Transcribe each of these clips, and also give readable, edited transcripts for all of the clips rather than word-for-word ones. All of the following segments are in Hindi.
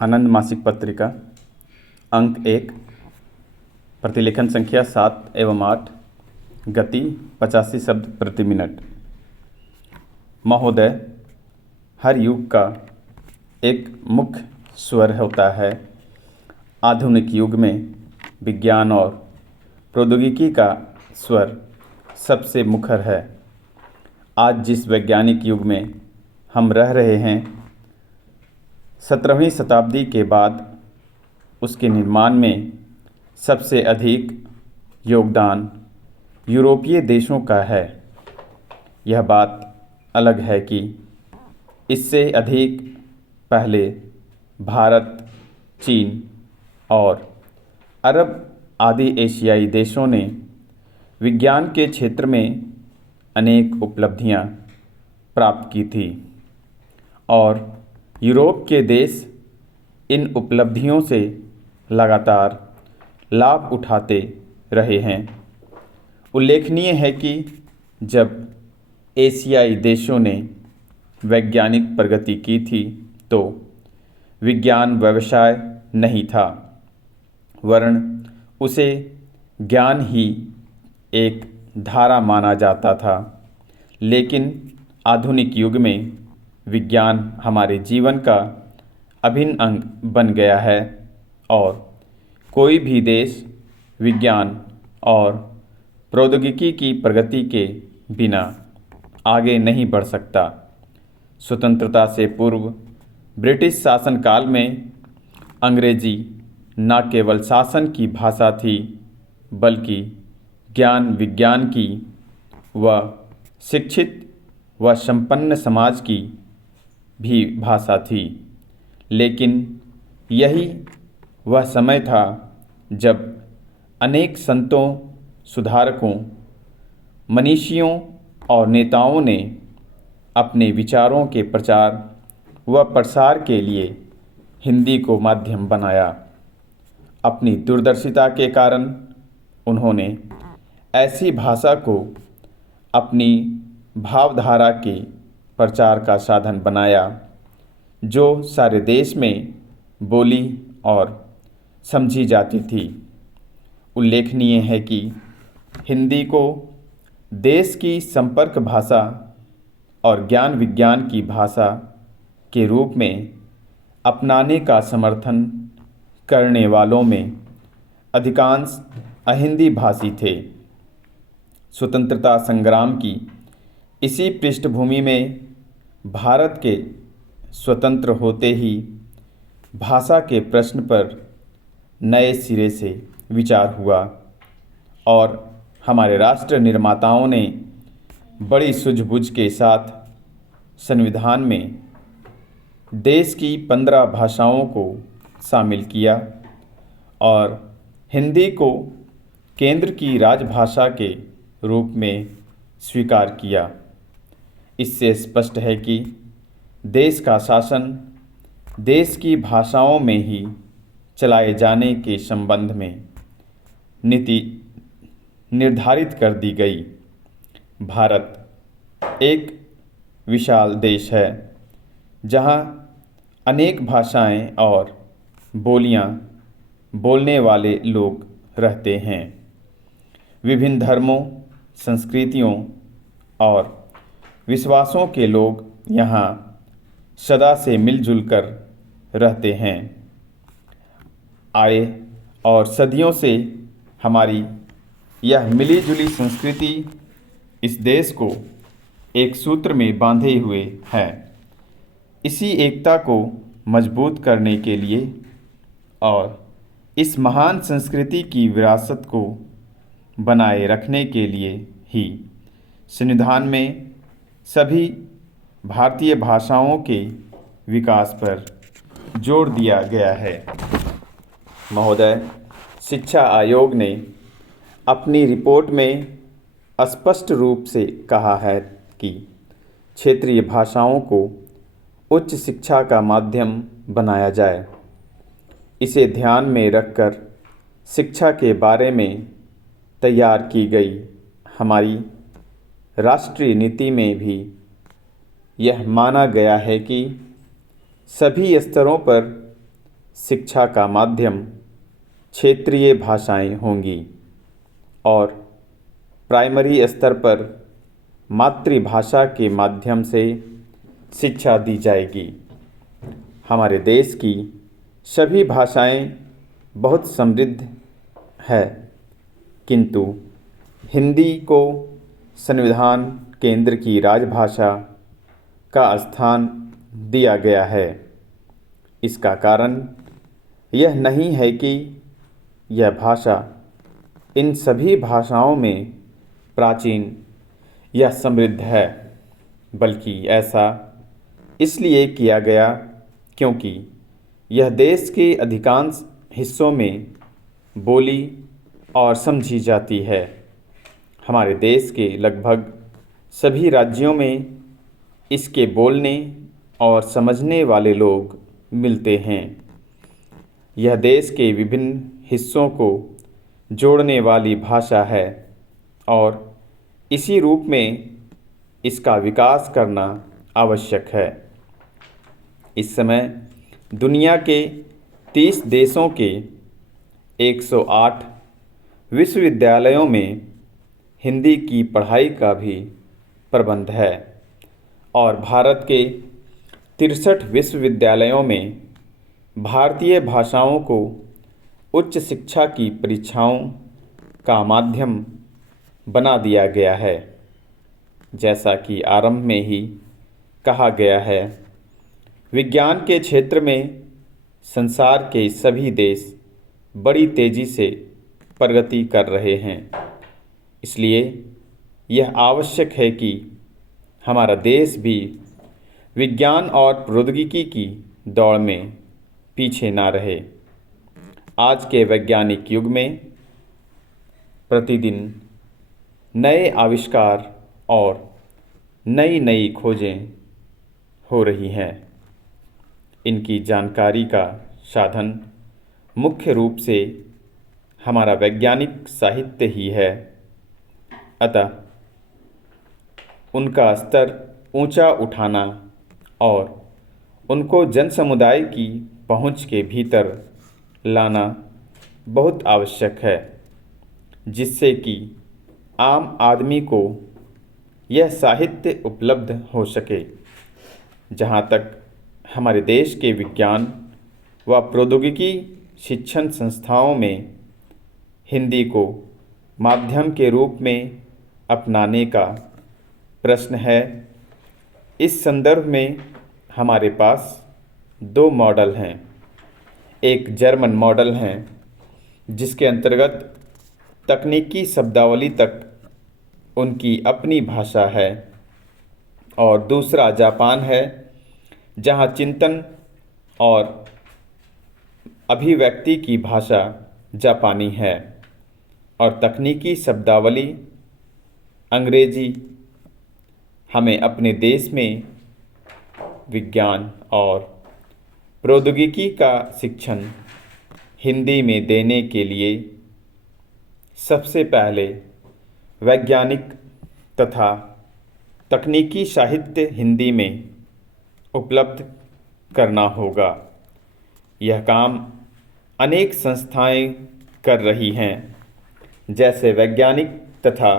आनंद मासिक पत्रिका अंक 1 प्रतिलेखन संख्या 7 एवं 8 गति 85 शब्द प्रति मिनट। महोदय, हर युग का एक मुख्य स्वर होता है। आधुनिक युग में विज्ञान और प्रौद्योगिकी का स्वर सबसे मुखर है। आज जिस वैज्ञानिक युग में हम रह रहे हैं, 17वीं शताब्दी के बाद उसके निर्माण में सबसे अधिक योगदान यूरोपीय देशों का है। यह बात अलग है कि इससे अधिक पहले भारत, चीन और अरब आदि एशियाई देशों ने विज्ञान के क्षेत्र में अनेक उपलब्धियां प्राप्त की थी और यूरोप के देश इन उपलब्धियों से लगातार लाभ उठाते रहे हैं। उल्लेखनीय है कि जब एशियाई देशों ने वैज्ञानिक प्रगति की थी तो विज्ञान व्यवसाय नहीं था, वरन उसे ज्ञान ही एक धारा माना जाता था। लेकिन आधुनिक युग में विज्ञान हमारे जीवन का अभिन्न अंग बन गया है और कोई भी देश विज्ञान और प्रौद्योगिकी की प्रगति के बिना आगे नहीं बढ़ सकता। स्वतंत्रता से पूर्व ब्रिटिश शासनकाल में अंग्रेजी न केवल शासन की भाषा थी, बल्कि ज्ञान विज्ञान की व शिक्षित व संपन्न समाज की भी भाषा थी। लेकिन यही वह समय था जब अनेक संतों, सुधारकों, मनीषियों और नेताओं ने अपने विचारों के प्रचार व प्रसार के लिए हिंदी को माध्यम बनाया। अपनी दूरदर्शिता के कारण उन्होंने ऐसी भाषा को अपनी भावधारा के प्रचार का साधन बनाया जो सारे देश में बोली और समझी जाती थी। उल्लेखनीय है कि हिंदी को देश की संपर्क भाषा और ज्ञान विज्ञान की भाषा के रूप में अपनाने का समर्थन करने वालों में अधिकांश अहिंदी भाषी थे। स्वतंत्रता संग्राम की इसी पृष्ठभूमि में भारत के स्वतंत्र होते ही भाषा के प्रश्न पर नए सिरे से विचार हुआ और हमारे राष्ट्र निर्माताओं ने बड़ी सूझबूझ के साथ संविधान में देश की 15 भाषाओं को शामिल किया और हिंदी को केंद्र की राजभाषा के रूप में स्वीकार किया। इससे स्पष्ट है कि देश का शासन देश की भाषाओं में ही चलाए जाने के संबंध में नीति निर्धारित कर दी गई। भारत एक विशाल देश है जहां अनेक भाषाएं और बोलियां बोलने वाले लोग रहते हैं। विभिन्न धर्मों, संस्कृतियों और विश्वासों के लोग यहाँ सदा से मिलजुल कर रहते हैं। आए और सदियों से हमारी यह मिलीजुली संस्कृति इस देश को एक सूत्र में बांधे हुए है। इसी एकता को मजबूत करने के लिए और इस महान संस्कृति की विरासत को बनाए रखने के लिए ही संविधान में सभी भारतीय भाषाओं के विकास पर जोर दिया गया है। महोदय, शिक्षा आयोग ने अपनी रिपोर्ट में स्पष्ट रूप से कहा है कि क्षेत्रीय भाषाओं को उच्च शिक्षा का माध्यम बनाया जाए। इसे ध्यान में रखकर शिक्षा के बारे में तैयार की गई हमारी राष्ट्रीय नीति में भी यह माना गया है कि सभी स्तरों पर शिक्षा का माध्यम क्षेत्रीय भाषाएं होंगी और प्राइमरी स्तर पर मातृभाषा के माध्यम से शिक्षा दी जाएगी। हमारे देश की सभी भाषाएं बहुत समृद्ध है, किंतु हिंदी को संविधान केंद्र की राजभाषा का स्थान दिया गया है। इसका कारण यह नहीं है कि यह भाषा इन सभी भाषाओं में प्राचीन या समृद्ध है, बल्कि ऐसा इसलिए किया गया क्योंकि यह देश के अधिकांश हिस्सों में बोली और समझी जाती है। हमारे देश के लगभग सभी राज्यों में इसके बोलने और समझने वाले लोग मिलते हैं। यह देश के विभिन्न हिस्सों को जोड़ने वाली भाषा है और इसी रूप में इसका विकास करना आवश्यक है। इस समय दुनिया के 30 देशों के 108 विश्वविद्यालयों में हिंदी की पढ़ाई का भी प्रबंध है और भारत के 63 विश्वविद्यालयों में भारतीय भाषाओं को उच्च शिक्षा की परीक्षाओं का माध्यम बना दिया गया है। जैसा कि आरंभ में ही कहा गया है, विज्ञान के क्षेत्र में संसार के सभी देश बड़ी तेज़ी से प्रगति कर रहे हैं। इसलिए यह आवश्यक है कि हमारा देश भी विज्ञान और प्रौद्योगिकी की दौड़ में पीछे ना रहे। आज के वैज्ञानिक युग में प्रतिदिन नए आविष्कार और नई नई खोजें हो रही हैं। इनकी जानकारी का साधन मुख्य रूप से हमारा वैज्ञानिक साहित्य ही है, अतः उनका स्तर ऊंचा उठाना और उनको जन समुदाय की पहुंच के भीतर लाना बहुत आवश्यक है, जिससे कि आम आदमी को यह साहित्य उपलब्ध हो सके। जहाँ तक हमारे देश के विज्ञान व प्रौद्योगिकी शिक्षण संस्थाओं में हिंदी को माध्यम के रूप में अपनाने का प्रश्न है, इस संदर्भ में हमारे पास 2 मॉडल हैं। एक जर्मन मॉडल है जिसके अंतर्गत तकनीकी शब्दावली तक उनकी अपनी भाषा है, और दूसरा जापान है जहां चिंतन और अभिव्यक्ति की भाषा जापानी है और तकनीकी शब्दावली अंग्रेजी। हमें अपने देश में विज्ञान और प्रौद्योगिकी का शिक्षण हिंदी में देने के लिए सबसे पहले वैज्ञानिक तथा तकनीकी साहित्य हिंदी में उपलब्ध करना होगा। यह काम अनेक संस्थाएं कर रही हैं, जैसे वैज्ञानिक तथा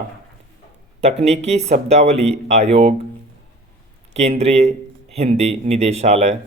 तकनीकी शब्दावली आयोग, केंद्रीय हिंदी निदेशालय,